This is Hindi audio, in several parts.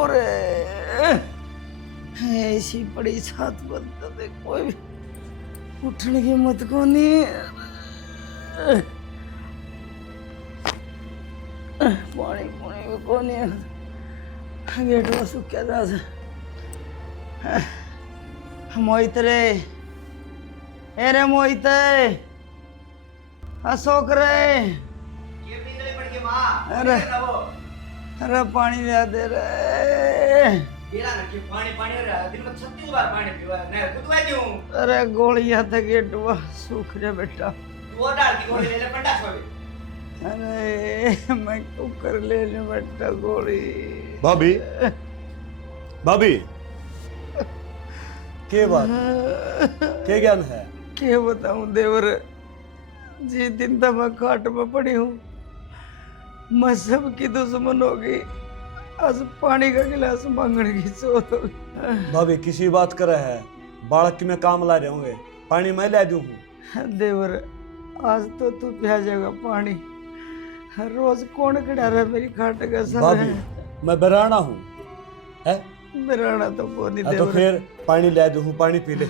और ऐसी बड़ी छात बंद दे कोई भी उठने की हिम्मत को नहीं। पानी पानी को नहीं गेट में सुक्या जा मोहित रे अरे मोहित अशोक रे अरे अरे पानी ले दे रे पानी पानी दिन में 36 बार पानी पीवा नहीं खुदवा क्यों? अरे गोलियां तो गेटवा सूख रहा बेटा। वो डाल की गोली ले ले पंडा छोड़। अरे मैं क्यों कर ले लूं बेटा गोली। भाभी भाभी के बात के ज्ञान है? क्या बताऊं देवर, जिस दिन तक मैं खाट में पड़ी हूँ मैं सबकी दुश्मन होगी। आज पानी का गिलास मांगने की सोच होगी। भाभी किसी बात कर रहे हैं, बालक की मैं काम ला रहे होंगे, पानी मैं ला दूं हूँ। देवर आज तो तू पिया जाएगा पानी, रोज कौन खड़ा रहा मेरी खाट का सर भाभी है। मैं बराना हूँ है? मेरा तो कोनी तो देवर। फिर पानी ला दूं हूँ, पानी पी ले।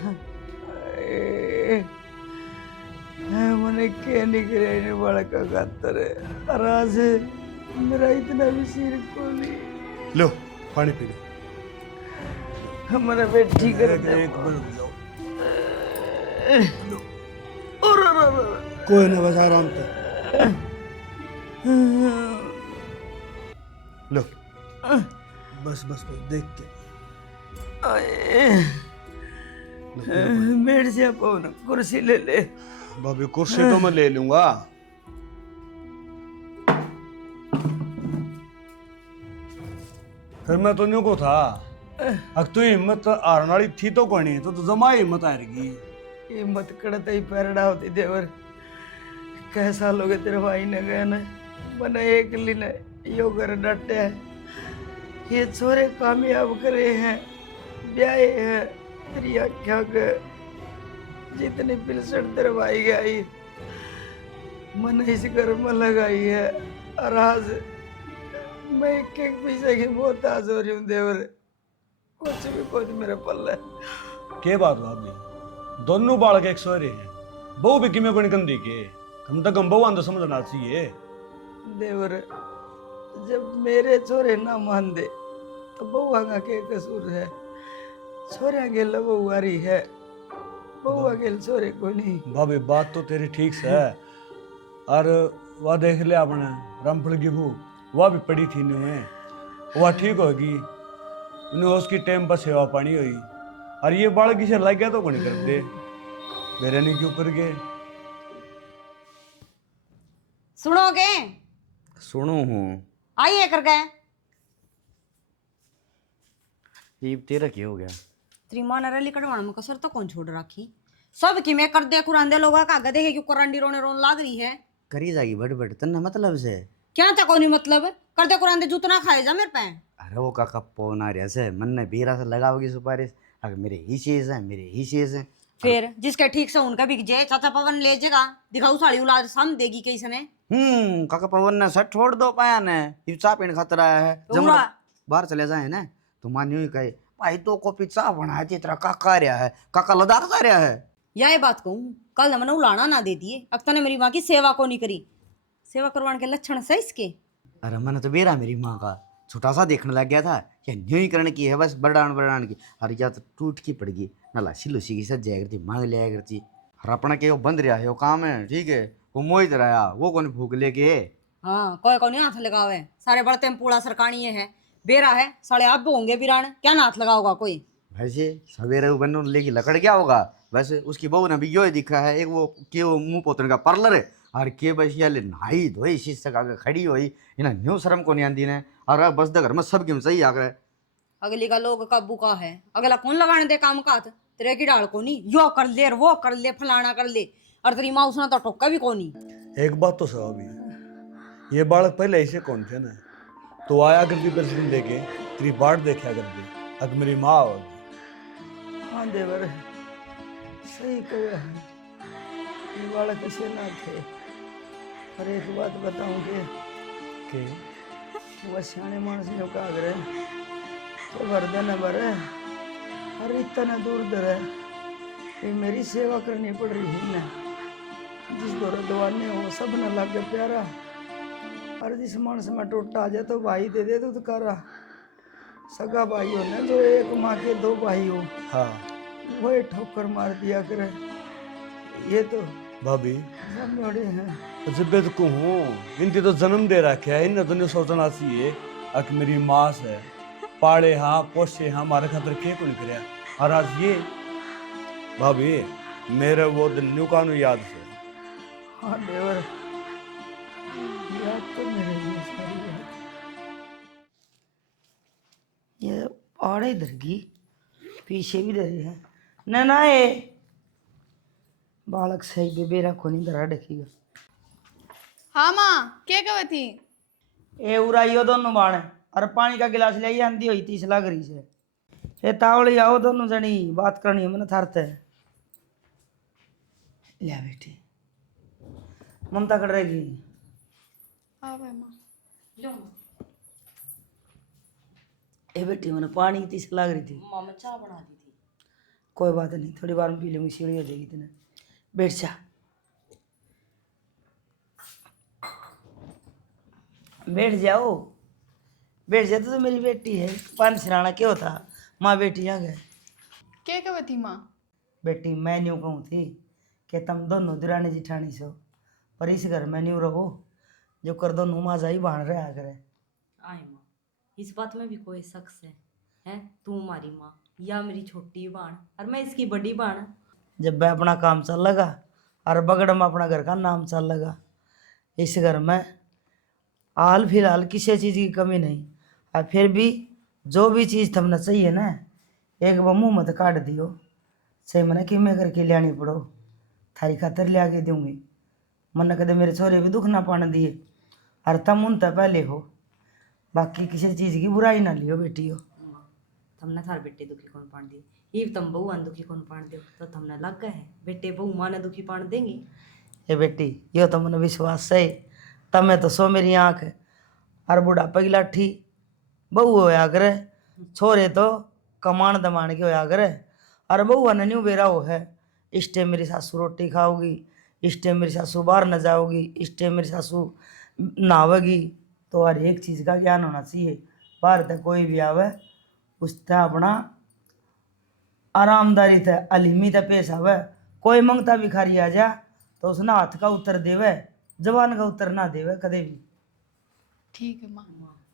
मैंने क्या निकले वाला का खातर और आज मेरा इतना भी सिर को नहीं। लो पानी पी ले। हमारा पेट ठीक कर दे। एक मिनट जाओ। और कोई ना बस आराम से लो। बस बस बस देख के बैठ जा पवन, कुर्सी ले ले। भाभी कुर्सी तो मैं ले लूंगा। फिर मैं तो न्यू को था अब तू हिम्मत हारने वाली थी तो कोनी तो जमा हिम्मत हारेगी। हिम्मत कड़ता ही पैरड़ा होती देवर। कैसा लोग तेरे भाई ने गए ना बना एक ने यो घर डटे है। ये छोरे कामयाब करे हैं, ब्याहे हैं, तेरी आख्या के जितनी पिलसट तेरे भाई गई मन इस घर में लगाई है। और आज मैं एक एक पैसे की मोहताज हो रही हूँ देवर। कुछ भी कुछ मेरे पल्ले। के बात भाभी, दोनों बालक एक सोरे हैं, बहु भी किमें को निकंदी के कम तक हम बहु अंदर समझना चाहिए। देवर जब मेरे छोरे ना मान दे तो बहुआ का के कसूर है। छोरे गेल बहुआरी है, बहुआ गेल छोरे को नहीं। भाभी बात तो तेरी ठीक से है। और वह देख ले आपने रामफल की बहू, वह भी पड़ी थी में, वह ठीक होगी, उन्हें उसकी टाइम पर सेवा पानी हुई। और ये बालक इसे लग गया तो कौन कर दे मेरे नहीं क्यों कर गए। सुनोगे? सुनो हूँ। आइए कर गए। ये तेरा क्या हो गया? तेरी माँ ने रैली कटवाने में कसर तो कौन छोड़ रखी? सब की मैं कर दे कुरान दे लोगा का गधे है क्यों कुरान रोने रोने लाग रही है। करी जाएगी बड़ बड़ तन्ना मतलब से क्या था कौन मतलब कर दे कुरान दे जूतना खाए जा मेरे पे। अरे वो काका पौन आ रहा से मन ने बेरा से लगाओगी सुपारिश। अगर मेरे ही शेष है, मेरे ही शेष है। फिर जिसके ठीक से उनका बिक जाए। चाचा पवन ले जाएगा, दिखाऊ साड़ी उलाद साम देगी कैसे ने। काका पवन ने सट छोड़ दो पाया ने ये चाह पीने खतरा है। जब बाहर चले जाए ना तो मान यूं ही कहे भाई तो कॉपी चाह बनाया थी तेरा काका रहा है, काका लदाख जा रहा है। या ये बात कहूँ कल मैंने उलाना ना दे दिए। अक्ता ने मेरी माँ की सेवा को नहीं करी। सेवा करवाने के लक्षण से इसके। अरे मैंने तो बेरा मेरी माँ का छोटा सा देखने लग गया था कि न्यू ही करने की है बस बड़ान की। अरे या तो टूट की पड़गी ना लासी लुसी की सज जाया करती मांग लिया करती। और अपना के वो बंद रहा है वो काम है ठीक है वो मोहित रहा वो कौन भूख लेके। हाँ कोई कौन हाथ लगावे सारे बड़ते में पूरा सरकानी है बेरा है साले आप भी होंगे बिरान क्या हाथ लगाओगा कोई। वैसे सवेरे बन लेके लकड़ गया होगा। वैसे उसकी बहू ने भी यो ही दिखा है एक वो के वो मुंह पोतने का पार्लर है और के बस ये नहाई धोई शीशक आगे खड़ी हुई इन्हें न्यू शर्म को नहीं आती ने। और बस घर में सब क्यों सही आकर अगली का लोग काबू का है अगला कौन लगाने दे काम का तेरे की डाल को नहीं यो कर ले वो कर ले फलाना कर ले। और तेरी माँ उसने तो टोका भी को नहीं। एक बात तो स्वाभाविक, ये बालक पहले ऐसे कौन थे ना तो आया करती प्रश्न लेके तेरी बाट देखा करती अब मेरी माँ होगी। हाँ देवर सही कहा है, ये वाला कैसे ना थे। और एक बात बताऊं कि कि वह सियाने मानस ने का आग्रह तो भर देना भरे, और इतना दूर दर है, ये मेरी सेवा करनी पड़ रही है ना। जिस दौर दवाने हो सब न लगे प्यारा, और जिस मानस में टूटा आ जाए तो भाई दे दे तो कारा। सगा भाई हो ना, जो एक माँ के दो भाई हो, हाँ वही ठोकर मार दिया करे। ये तो भाभी सब बड़े हैं। जब तो कहूँ इनकी तो जन्म दे रखा है, इन्हें तो नहीं सोचना चाहिए कि मेरी माँ से पाले हाँ पोसे हाँ हमारे खातर के कौन करे। और आज ये भाभी मेरे वो दिन न्यू कानू याद से। हाँ देवर, याद तो मेरे लिए सारी याद। ये आड़े इधर की पीछे भी धरी है ना ये बालक सही बेबे रखो नहीं धरा रखेगा। हाँ माँ क्या कहे थी? ए उड़ाइयो दोनों बाण, और पानी का गिलास ले आई आंधी हुई 30 लाख रही से। ए तावड़ी आओ दोनों जनी, बात करनी है मैंने थारते। ले बेटी, ममता कर रहेगी। हाँ भाई माँ। ए बेटी मैंने पानी की 30 लाग रही थी। मामा चाय बना दी थी। कोई बात नहीं, थोड़ी बार में पी लूंगी, सीढ़ी हो जाएगी तेने। बैठ जा, बैठ जाओ, बैठ जा। तो मेरी बेटी है, पान सिराना क्यों था, माँ बेटी आ गए। क्या कहे थी माँ? बेटी मैं न्यू कहूँ थी कि तुम दोनों दुरानी जिठानी सो, पर इस घर में न्यू रहो जो कर दोनों माजा ही बांध रहे आ करे। आए माँ, इस बात में भी कोई शख्स है तू हमारी माँ या मेरी छोटी बहन और मैं इसकी बड़ी बहन। जब मैं अपना काम चल लगा और बगड़ में अपना घर का नाम चल लगा, इस घर में हाल फिलहाल किसी चीज़ की कमी नहीं। और फिर भी जो भी चीज़ तुमने चाहिए ना, एक बार मुँह मत काट दियो, सही मैंने कि मैं करके लियानी पड़ो, थारी खातर ले आके दूंगी। मन कदे मेरे छोरे भी दुख ना पाने दिए, और तुम उन तक पहले हो, बाकी किसी चीज़ की बुराई ना लियो बेटी हो। थमने थार बेटे दुखी कौन पाण दी, ये तुम बहू दुखी कौन पाण दो, तो थमने लग गए है बेटे बहू माँ ने दुखी पाण देंगी। ये बेटी यो तो मन विश्वास है, तमें तो सो मेरी आँख है, और बुढ़ापे की लाठी बहू होया करे, छोरे तो कमान दमान के होया करे। और बहू ने न्यू बेरा हो है, इस टाइम मेरी सासू रोटी खाओगी, इस टाइम मेरी सासू बाहर न जाओगी, इस टाइम मेरी सासू नहावेगी। तो हर एक चीज़ का ज्ञान होना चाहिए। बाहर तक कोई भी आवे उसका अपना आरामदारी थे अलीमी थे पेश आवे। कोई मंगता भिखारी आ जा तो उसने हाथ का उत्तर देवे, जबान का उत्तर ना देवे कदे भी। ठीक है माँ,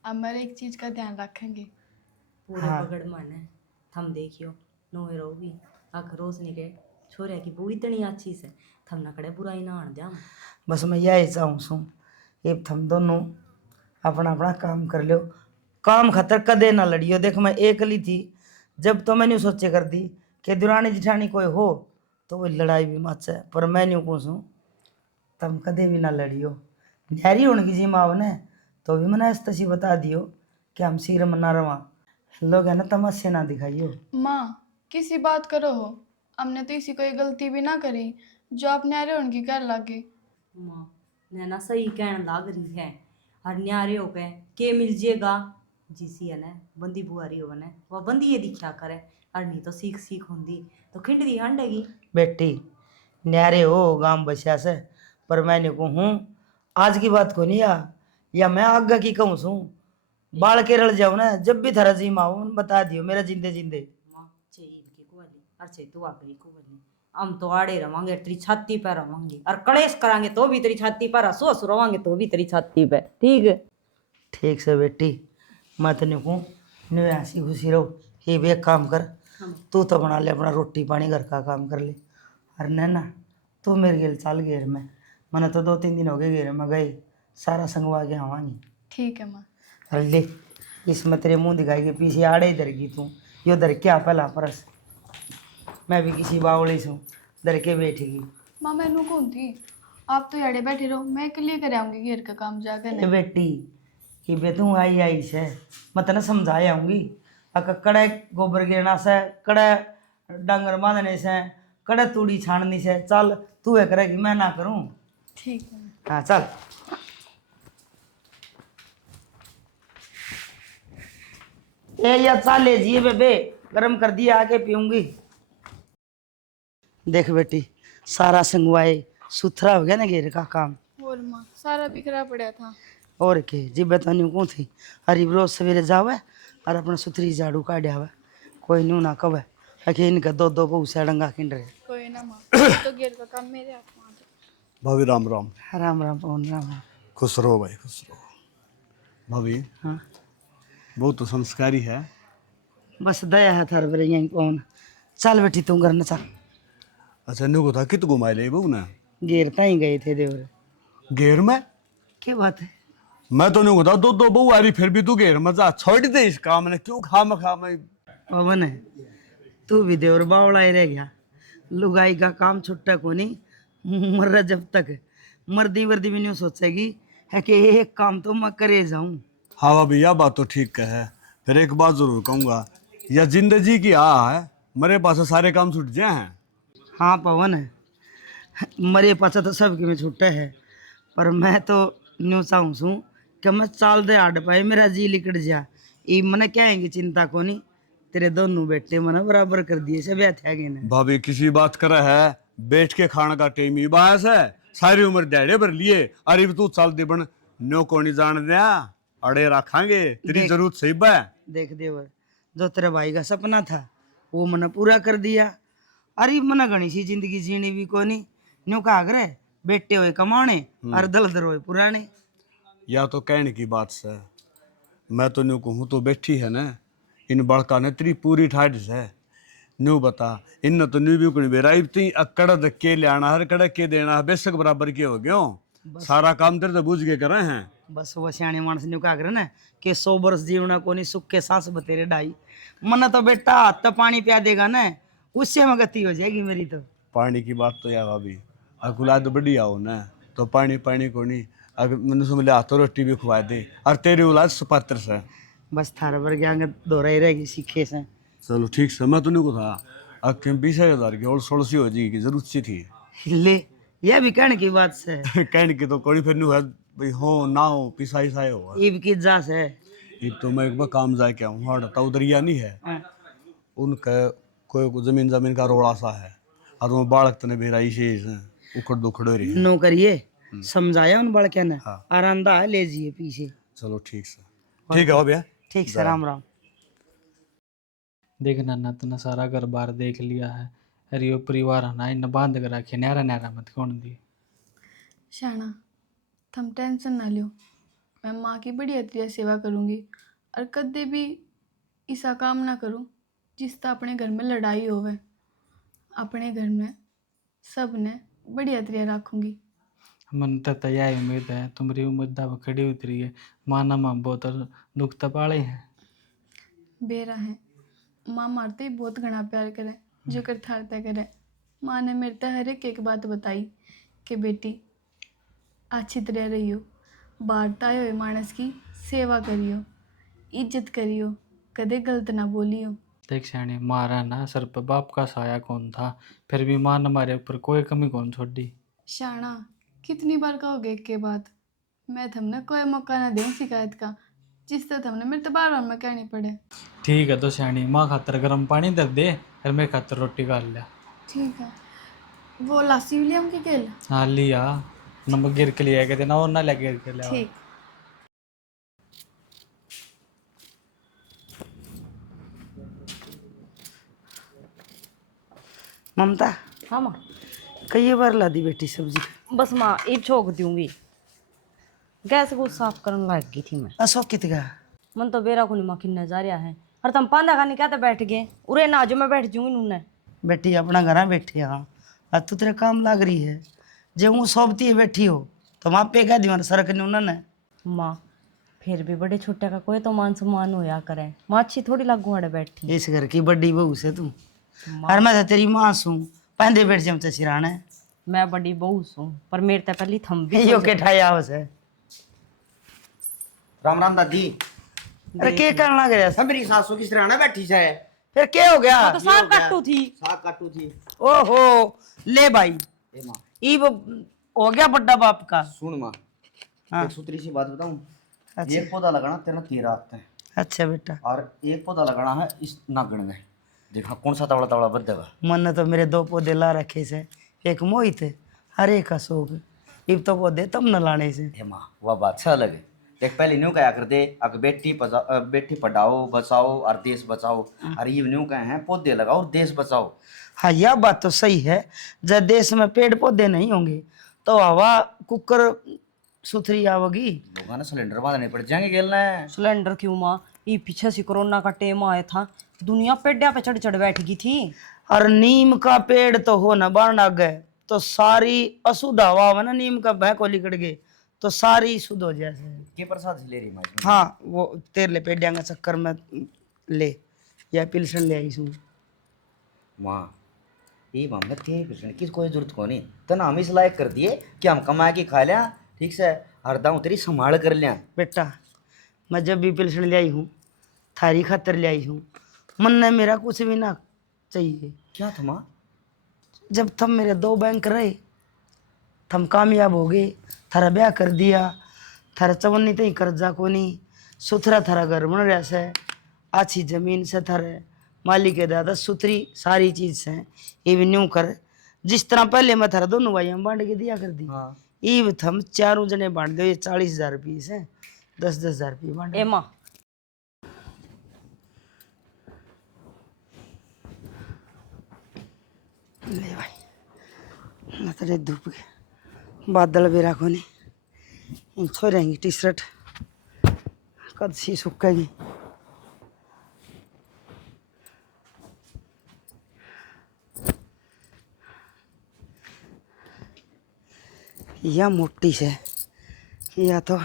अब मेरे एक चीज का ध्यान रखेंगे। पूरे बगड़ मन है, थम देखियो नोए रहोगी आख रोशनी के छोरे की बू इतनी अच्छी से थम ना कड़े बुराई ना आन दिया। बस मैं यही चाहूँ सू, ये थम दोनों अपना अपना काम कर लो, काम खतर कदे ना लड़ियो। देख मैं एकली थी जब, तो मैंने सोचे कर दी कि दुरानी जिठानी कोई हो तो वो लड़ाई भी मच है, पर मैं नहीं पूछूँ तुम कदे भी ना लड़ियो। न्यारी होने की जी माँ ने तो भी मैंने ऐसी बता दियो कि हम सिर मना रवा, लोग है ना तमस्या ना दिखाइयो। माँ किसी बात करो हो, हमने तो इसी कोई गलती भी ना करी जो आप न्यारे उनकी कर लागे। माँ नैना सही कहन लाग रही है, और न्यारे हो के मिल जेगा जिसी है ना बंदी बुआरी हो बने वह बंदी ये दिखा करे, और नहीं तो सीख सीख होंगी तो खिंड दी हंडेगी। बेटी न्यारे हो गांव बसिया से, पर मैंने कहूँ आज की बात को नहीं या मैं आगे की कहूँ सू, बाल के रल जाओ ना जब भी थरा जी माओ बता दियो मेरा जिंदे जिंदे। माँ चे इनकी को वाली अच्छे तू आगरी को वाली हम तो आड़े रवांगे तेरी छाती पे रवांगे, और कलेश करांगे तो भी तेरी छाती पर, सोस रवांगे तो भी तेरी छाती पे। ठीक है ठीक से बेटी, मैं तेने कहूँ नहीं हंसी खुशी रहो। ये भी एक काम कर, तू तो बना ले अपना रोटी पानी घर का काम कर ले, और नैना तू मेरे गेल चाल घेर में, मैंने तो 2-3 दिन हो गए घेर में गए, सारा संगवा के आवांगी। ठीक है माँ। अरे ले इसमें तेरे मुंह दिखाएगी पीछे आड़े इधर की तू, यो धर क्या पहला परस, मैं भी किसी बावली से धर के बैठेगी। माँ मैनू कौन थी, आप तो याड़े बैठे रहो, मैं अकेले कर आऊंगी घेर का काम जाकर। ए बेटी कि बे तू आई से मैं तेने समझाए आऊँगी, कड़े गोबर गिरना से, कड़े डांगर बांधने से, कड़े तूड़ी छाननी से, चल तू है करेगी मैं ना करूँ। ठीक है। हाँ चल। ए या चा लीजिए बेबे, गरम कर दिया आके पीऊंगी। देख बेटी, सारा संगवाए सुथरा हो गया ना घेर का काम। और माँ सारा बिखरा पड़ा था। और के जिब्बे तो न्यू कौन थी, हरी रोज सवेरे जावे और अपना सुथरी झाड़ू काढ़ आवे, कोई न्यू ना कवे अखे इनका दो दो बहु से डंगा खिंड रहे। कोई ना माँ, तो गेर का काम मेरे हाथ में आ जाए। भाभी राम राम। राम राम पवन राम राम। खुश रहो भाई, खुश रहो। भाभी हाँ बहुत तो संस्कारी है। बस दया है थार पर यहीं पवन। चल बेटी तू घर न चल। अच्छा नु को था कित घुमाए ले बहू ने? घेर ही गए थे देवर। घेर में? क्या बात है? मैं तो नहीं बता, दो दो बहू आ रही फिर भी तू घेर मजा छोड़ दे इस काम ने, क्यों खा मैं। पवन है तू भी देवर बावड़ा ही रह गया। लुगाई का काम छुट्टा को नहीं मर रहा जब तक मर्दी वर्दी भी नहीं सोचेगी है कि एक काम तो मैं करे जाऊं। हाँ भाभी यह बात तो ठीक है। फिर एक बात जरूर कहूंगा, यह जिंदगी की आ है, मेरे पास सारे काम छूट जाए हैं। हाँ पवन है, मरे पाचा तो सबके में छुट्टा है, पर मैं तो न्यू चाहूँ छू कि मैं चाल दे आड़ पाए मेरा जी लिकट जा। ये मने क्या है चिंता को नहीं, तेरे दोनों बेटे मने बराबर कर दिए सब थे ने। भाभी किसी बात करे है, बैठ के खाने का टाइम ही बास है, सारी उम्र डेढ़े भर लिए, अरे तू चल दे बन नो को नहीं जान दिया, अड़े रखांगे तेरी जरूरत सही बा। देख देवर, जो तेरे भाई का सपना था वो मैंने पूरा कर दिया। अरे मना घनी सी जिंदगी जीनी भी को नहीं, न्यू कहा करे बेटे हुए कमाने और दल दर हुए पुराने। या तो कहने की बात से, मैं तो न्यू कहूँ तो बैठी है ना, इन बड़का ने तेरी पूरी ठाठ से न्यू बता, इन तो न्यू भी कुछ बेराई ती अकड़ के लियाना हर कड़क के देना बेशक बराबर के हो गयो, सारा काम तेरे तो बुझ के करे हैं। बस वो सियाने मानस न्यू कहा करे ना कि 100 वर्ष जीवना को नहीं सुख के सांस बतेरे डाई। मना तो बेटा हाथ तो पानी पिया देगा ना, उससे में गति हो जाएगी मेरी तो। पानी की बात तो यार भाभी अकुला तो बढ़िया हो ना, तो पानी पानी को नहीं, अगर मैंने समझ हाथ तो रोटी भी खुआ दे, और तेरी औलाद सुपात्र से। बस थारा भर गया दोहरा ही रहेगी सीखे से। चलो ठीक से, मैं तो नहीं को था अब 20,000 की और 16 हो जाएगी, जरूरत सी थी। ले यह भी कहने की बात से कहने की तो कोई फिर नहीं है भाई, हो ना हो पिसाई साई हो। ईब की जा से एक तो मैं एक बार काम जाके आऊँ, हाँ तो उधरिया नहीं है उनका कोई जमीन जमीन का रोड़ा सा है, और वो बालक तने बेराई शेष है उखड़ दुखड़ हो रही है। नो करिए समझाया उन बड़के ने, हाँ। आरामदा ले जिए पीछे। चलो ठीक से, ठीक है हो भैया। ठीक से राम राम। देख नाना तूने सारा घर बार देख लिया है, अरे यो परिवार हना इन बांध कर रखे, न्यारा न्यारा मत कौन दी। शाना तुम टेंशन ना लो, मैं माँ की बड़ी तरह सेवा करूँगी और कदे भी ऐसा काम ना करूँ जिससे अपने घर में लड़ाई होवे। अपने घर में सब ने बढ़िया तरह रखूँगी। मन तो यही उम्मीद है, तुम्हारी मुद्दा पर खड़ी उतरी है, माना माँ बहुत दुख तो पाले हैं। बेरा है माँ मारते ही बहुत घना प्यार करे, जो कर थारता करे। माँ ने मेरे तक हर एक बात बताई कि बेटी अच्छी तरह रहियो, बारता हुए मानस की सेवा करियो, इज्जत करियो, कदे गलत ना बोलियो। देख श्याणी मारा ना सर पर बाप का साया कौन था, फिर भी माँ ने हमारे ऊपर कोई कमी कौन छोड़ी। शाना कितनी बार कहोगे एक के बात, मैं थमने कोई मौका ना दूँ शिकायत का, जिससे थमने मेरे तो बार बार में कहनी पड़े। ठीक है तो श्याणी माँ खातर गर्म पानी दे दे, फिर मेरे खातर रोटी गाल लिया। ठीक है, वो लासी विलियम की केल। हाँ लिया, नमक गिर के लिया के देना और ना लगे गिर के लिया। ठीक। ममता हाँ माँ, कई बार ला दी बेटी सब्जी। बस माँ एक छोक दूंगी, गैस को साफ करने लग गई थी मैं। असो कितगा मन तो बेरा को नहीं माँ किन्ने जा रहा है, और तुम पांदा खाने क्या तो बैठ गए उरे ना, जो मैं बैठ जाऊंगी नूने। बेटी अपना घर बैठी हाँ, आज तू तेरे काम लाग रही है, जे हूँ सोबती बैठी हो तो वहाँ पे कह दीवार सरक नहीं उन्होंने। माँ फिर भी बड़े छोटे का कोई तो मान सम्मान होया करे, माँ अच्छी थोड़ी लागू अड़े बैठी। इस घर की बड़ी बहू से तू, और मैं तो तेरी माँ सू पहले बैठ जाऊँ तो सिराना है। मैं बड़ी बहू हूँ पर मेरे तो पहली थम भी यो के ठाया हो से। राम राम दादी। अरे के करना लग रहा सब मेरी सासू की सराहना बैठी से। फिर क्या हो गया? तो साग कट्टू थी। साग काटू थी। ओहो ले भाई, ए माँ ई हो गया बड्डा बाप का। सुन माँ, हाँ। एक सूत्री सी बात बताऊं। अच्छा। ये पौधा लगाना तेरा 13 आते हैं, अच्छा बेटा, और एक पौधा लगाना है इस नागण में। देखा कौन सा तवड़ा तवड़ा बद देगा। मन ने तो मेरे 2 पौधे ला रखे से, एक मोहित हर एक का शौक। इब तो पौधे तब न लाने से। हे माँ वह बात से अलग है। देख पहले न्यू कहा करते अगर बेटी पढ़ाओ बचाओ और देश बचाओ, और ये न्यू कहे हैं पौधे लगाओ और देश बचाओ। हाँ यह बात तो सही है। जब देश में पेड़ पौधे नहीं होंगे तो हवा कुकर सुथरी आवेगी। लोगों ने सिलेंडर बांधने पड़ जाएंगे खेलना है। सिलेंडर क्यों माँ, ये पीछे से कोरोना का टाइम आया था, दुनिया पेड्या पे चढ़ चढ़ बैठ गई थी। और नीम का पेड़ तो हो न बाढ़ गए तो सारी अशुद्ध हवा हो ना, नीम का बह को लिकड़ गए तो सारी शुद्ध हो जैसे। के प्रसाद से ले रही माँ इसमें? हाँ वो तेरले पेडिया का चक्कर में ले या पिलसन ले आई सू। माँ ये मामला थे कृष्ण की कोई जरूरत को नहीं, तो हम इस लायक कर दिए कि हम कमा के खा लिया ठीक से, हरदम तेरी संभाल कर लिया। बेटा मैं जब भी पिलसन ले आई हूँ थारी खातर ले आई हूँ, मन ने मेरा कुछ भी ना चाहिए। क्या था माँ? जब थम मेरे 2 बैंक रहे, थम कामयाब हो गए, थारा ब्याह कर दिया, थारा चवन्नी तई कर्जा को नहीं, सुथरा थारा घर बन रहा से, अच्छी जमीन से थारे मालिक के दादा सुथरी सारी चीज से। ये भी न्यू कर जिस तरह पहले मैं थारा दोनों भाई हम बांट के दिया कर दी। हाँ। ये थम 4 जने बांट दो, ये 40,000 रुपये से 10,000 रुपये बांट ए माँ ले भाई। मैं तेरे धूप के बादल भी रखो नहीं, छोड़ रहेंगी टी शर्ट कद सी सूखेगी। या मोटी से या तो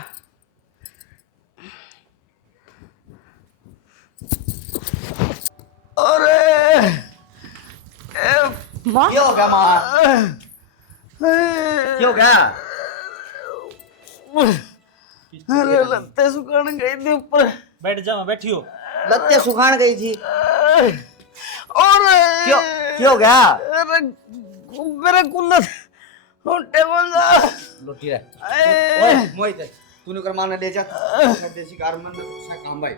अरे माँ क्या हो गया माँ? क्या हो गया? अरे लत्ते सुखाने गई थी ऊपर। बैठ जाओ, बैठियो। लत्ते सुखान गई थी। और क्यों हो गया? अरे मेरे कुल्लत टेबल जा लोटी रहे। ओए मोहित तूने कर माने ले जा देसी कार में सा काम भाई।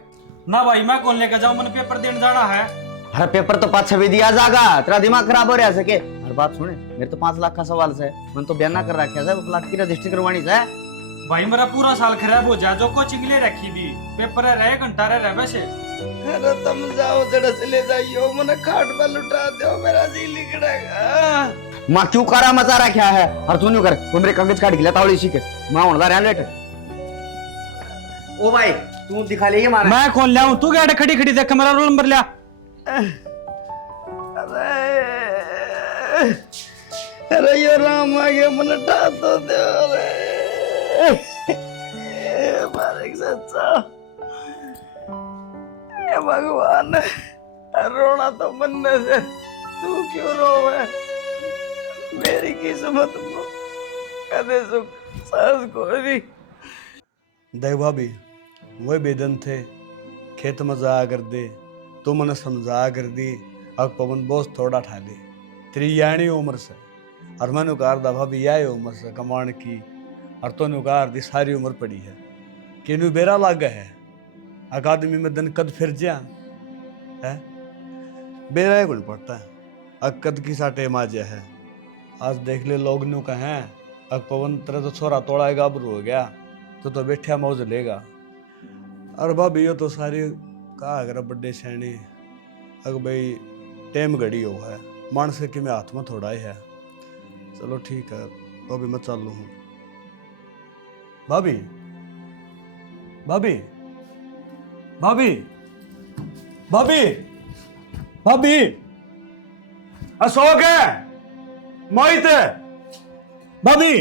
ना भाई मैं कौन लेकर जाऊं, मैंने पेपर देने जाना है। हर पेपर तो 5 छवि दिया जाएगा, तेरा दिमाग खराब हो रहा है सके। हर बात सुने, मेरे तो 5 लाख का सवाल है, मैंने तो बयान ना कर रखा है, प्लाट की रजिस्ट्री करवानी है। भाई मेरा पूरा साल खराब हो जाए, जो कोचिंग ले रखी थी, पेपर रहे घंटा रहे वैसे। अरे तुम जाओ जड़ा से ले जाइयो, मने खाट पर लुटा दो, मेरा जी लिखड़ेगा। माँ क्यों कारा मचा रखा है? और तू नहीं कर, वो मेरे कागज काट के लेता हूँ इसी के। माँ होने रहा लेट। ओ भाई तू दिखा ले ये मारा। मैं कौन लाऊं, तू क्या खड़ी खड़ी देख मेरा रोल नंबर लिया। अरे ये राम आ गया, मन उठा तो दे रे मालिक सच्चा। ये भगवान रोना तो बनने से, तू क्यों रोवे? मेरी किस्मत में कदे सुख सास कोई। देख भाभी वही बेदन थे, खेत में जाया कर दे, तू मैंने समझाया कर दी, अब पवन बोझ थोड़ा ठा ले, तेरी यानी उम्र से। और मैंने कहा था भाभी यही उम्र से कमाने की, और तूने कहा दी सारी उम्र पड़ी है कि नू बेरा लाग है अकादमी में दिन कद फिर जा है बेरा ही कौन पड़ता है, अकद की सा टेम आ है। आज देख ले लोग नू कहें अक पवन तेरा तो छोरा तोड़ा गाबरू हो गया, तो बैठा मौज लेगा। और भाभी यो तो सारी कहा अगर बड्डे सैनी अग भाई टेम घड़ी हो है, मानस के मैं हाथ में थोड़ा ही है। चलो ठीक है भाभी मैं चालू हूँ। भाभी भाभी भाभी भाभी भाभी अशोक है, मोहित है, भाभी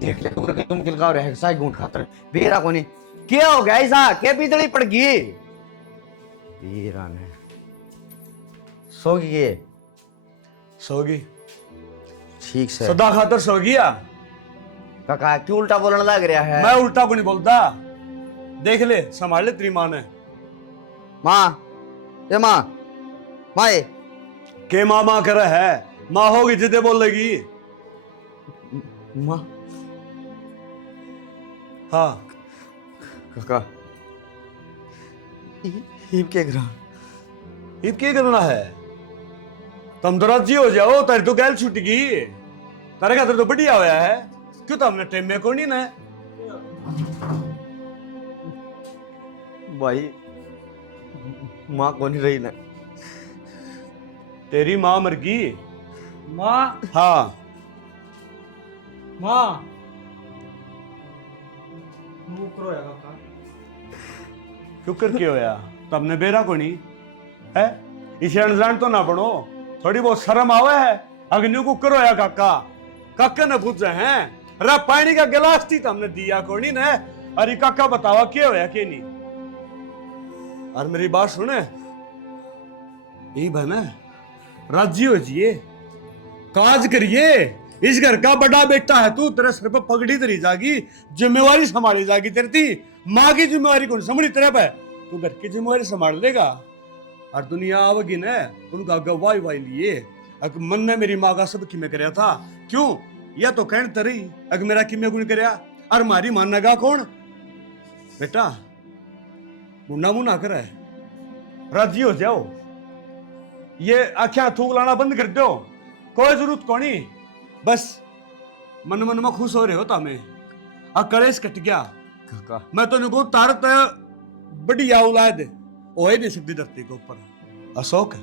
देख ले तुम किलका रहे साई गुंड खातर बेरा कोनी। क्या हो गया ऐसा? क्या बिजली पड़ गई? बेरा ने सोगी के सोगी ठीक से सदा खातर सो गया। काका क्यों उल्टा बोलने लग रहा है? मैं उल्टा को नहीं बोलता, देख ले संभाल ले तेरी माँ ने। माँ ये माँ माँ ये के माँ माँ कर है, माँ होगी जिदे बोलेगी। माँ हाँ काका हिब के करा ईद की करना है? तुम तो राजी हो जाओ, तारी तो गैल छूट गई, तारे खातर तो बढ़िया होया है। क्यों तुमने टाइम में कोनी ना? भाई माँ को नहीं रही ना। तेरी माँ मर गई। माँ हाँ, माँ वो करो यार काका। क्यों करके होया? तुमने बेरा कोनी है? इसे अनजान तो ना बनो, थोड़ी बहुत शर्म आवे है। अग्नि को करो या काका, काका ने पूछे हैं अरे पानी का गिलास थी तुमने दिया कोनी ने? अरे काका बतावा क्या होया क्या नहीं? और मेरी बात सुने, यही बहना राजी हो जिए, काज करिए। इस घर का बड़ा बेटा है तू, तेरे सिर पर पगड़ी तरी जागी, जिम्मेवारी संभाली जागी तेरी थी। माँ की जिम्मेवारी कौन संभाली तेरे पे? तू घर की जिम्मेवारी संभाल लेगा। और दुनिया आवगी न, उनका गवाही वाई लिए अग मन ने मेरी माँ का सब किमे करया था। क्यों? यह तो कहन तरी अग मेरा किमे गुण करया, और मारी मानेगा कौन? बेटा मुन्ना मुन्ना करे, राजी हो जाओ। ये आख्या थूक लाना बंद कर दो, कोई जरूरत कोनी। बस मन मन में खुश हो रहे हो तामे, आ कलेश कट गया। काका मैं तो नुको तारत बढ़िया औलाद हो ही नहीं सकती धरती के ऊपर। अशोक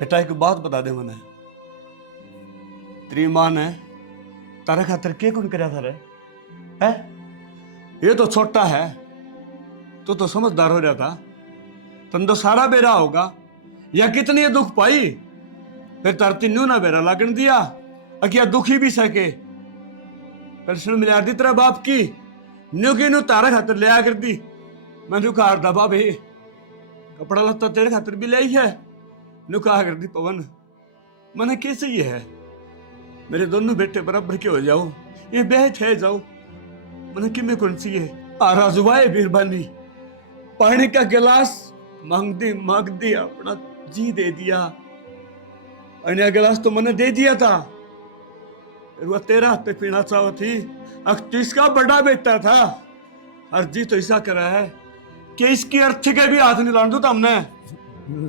बेटा एक बात बता दे मने, तेरी मां ने तारे खातर के गुण करया था रे? है? ये तो छोटा है, तो समझदार हो रहा था, तुम तो सारा बेरा होगा। या कितनी दुख पाई, फिर तरती न्यू ना बेरा लागन दिया, अकिया दुखी भी सके। पेंशन मिला दी तेरा बाप की, न्यू की न्यू तारा खातर ले आ कर दी। मैंने कहा दबा भाई कपड़ा लत्ता तेरे खातर भी ले आई है। न्यू कहा कर दी पवन मैंने कैसे ये है, मेरे दोनों बेटे बराबर के हो जाओ, ये बेहद है जाओ। मैंने कि मैं कौन सी है आराजुआए बीरबानी, पानी का गिलास मांग दी अपना जी दे दिया। अन्य गिलास तो मैंने दे दिया था, वो तेरा हाथ पे पीना चाहो थी। अब इसका बड़ा बेटा था, और जी तो ऐसा करा है कि इसकी अर्थी के भी हाथ नहीं लान दू तुमने।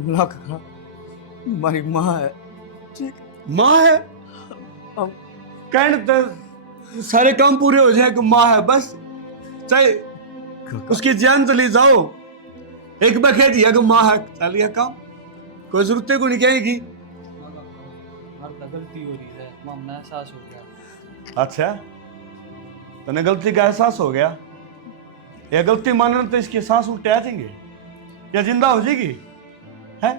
ना काका हमारी माँ है। ठीक माँ है, अब कहने तो सारे काम पूरे हो जाए कि माँ है, बस चाहे उसकी जान चली जाओ, एक बार कह दिया कि माँ है, चल गया काम, कोई जरूरत को नहीं कहेगी। हमारी गलती हो रही है, मामला एहसास हो गया। अच्छा, तने गलती का एहसास हो गया? या गलती मानने तो इसके सांस उल्टे आ जाएंगे या जिंदा हो जाएगी है?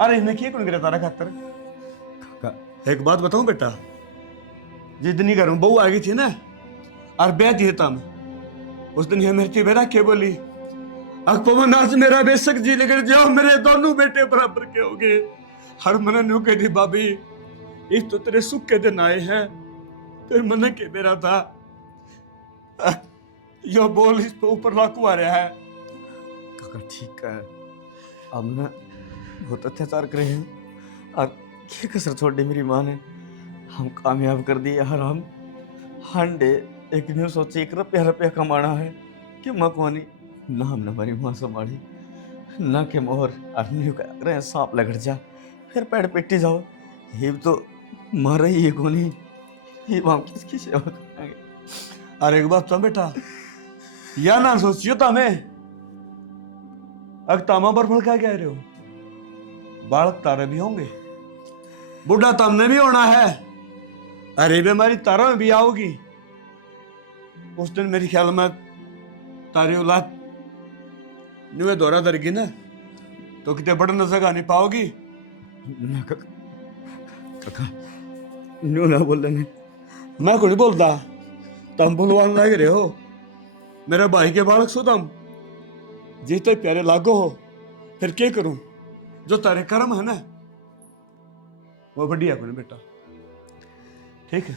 अरे इसने किए कौन करे तारा खातर? काका एक बात बताऊं बेटा, जिस दिन घर में बहू आ गई थी ना और ब्याह दिए तम, उस दिन ये मेरी बेरा के बोली पवन आज मेरा बेशक जी लेकर जाओ, मेरे दोनों बेटे बराबर के हो गए। हर मन न्यू कह दी भाभी इस तो तेरे सुख के दिन आए हैं, फिर मन के बेरा था यो बोल इस पे ऊपर लाकू आ रहा है। काका ठीक है, अब ना बहुत अत्याचार करे हैं और क्या कसर छोड़ दी मेरी माँ ने। हम कामयाब कर दिए और हम हंडे एक ने सोचे 1 रुपया कमाना है कि माँ को नहीं ना, हमने हमारी माँ संभाली ना के मोहर अन्य कह रहे हैं सांप लगड़ जा फिर पेड़ पेटी जाओ। ये तो मर ही है कोनी, ये हम किसकी सेवा करेंगे? अरे एक बात तो बेटा या ना सोचियो तमें अग तामा पर फड़का कह रहे हो, बालक तारे भी होंगे, बुढ़ा तुमने भी होना है, अरे बीमारी तारा में भी आओगी। उस दिन मेरे ख्याल में तारी औलाद न्यू दौरा दरगी ना तो कितने बड़े नजर आ नहीं पाओगी। ना काका, काका न्यू ना बोल लेने। मैं को नहीं बोलता, तुम भगवान लग रहे हो, मेरे भाई के बालक सो तुम जीते प्यारे लागो हो, फिर क्या करूं? जो तारे कर्म है ना वो बढ़िया करो बेटा, ठीक है।